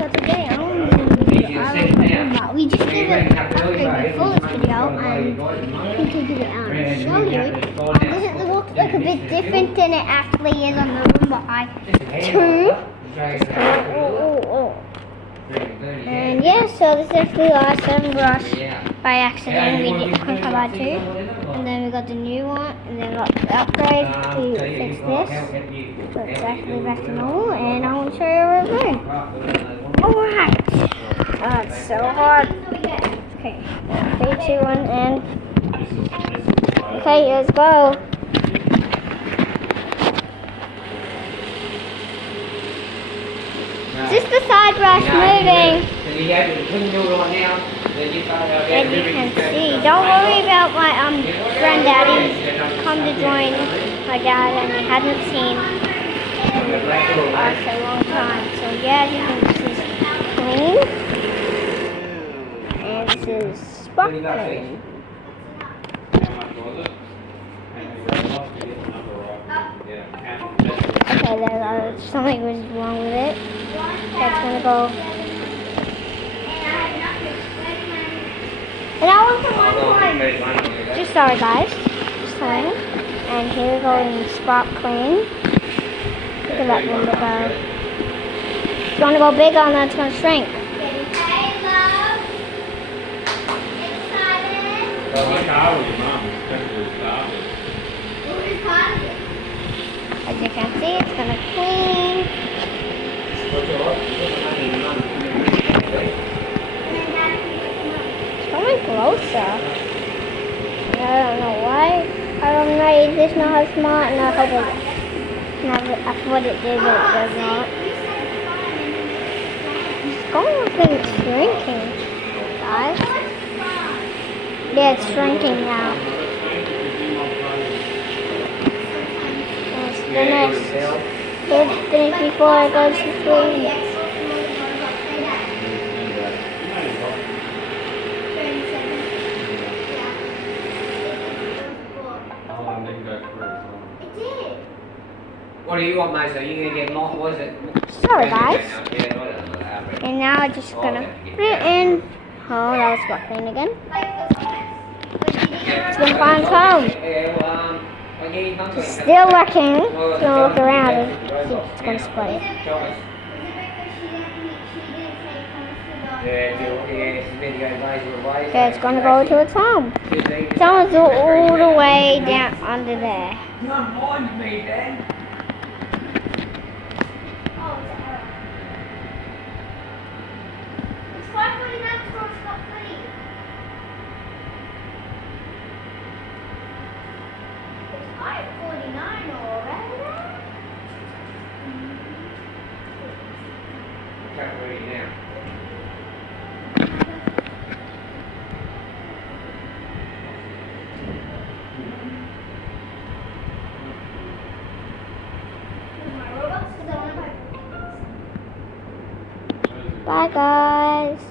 So today I want to do roomba. We just did an upgrade before this video and I can take it out and show you. Does it look like a bit different than it actually is on the Roomba i2? And yeah, so this is actually our 7 brush by accident. We did control i2. And then we got the new one, and then we got the upgrade to fix this. So it's actually back to normal, and I will show you where we're going. Alright! Oh, it's so hard. Okay, 3, 2, 1, and... Okay, let's go. Just the side brush moving. As you can see, don't worry about my granddaddy. He's come to join my dad, and he hasn't seen us a long time. So yeah, as you can see, this is clean, and this is sparkling. Okay, then something was wrong with it. That's gonna go. And I want some one. Just sorry guys. Just saying. And here we go in spark clean. Look at that window go. It's gonna go bigger and then it's gonna shrink. As you can see, it's gonna clean. It's coming closer. I don't know why. I don't know. It does not have smart, and I hope it. I thought it did, but it does not. It's going like it's shrinking, guys. Yeah, it's shrinking now. It's finished before it goes to sleep. What do you want, mate? So you're going to get lost, was it? Sorry, guys. And now I'm just going to put it in. Oh, that was sparkling again. It's going to find home. It's still working. It's going to look around and see if it's going to split. Okay, it's going to go to its home. Its home is all the way down under there. Not mind me, then. It's 5:49 before it's got funny. It's 5:49 already. I can't read it now. Bye guys.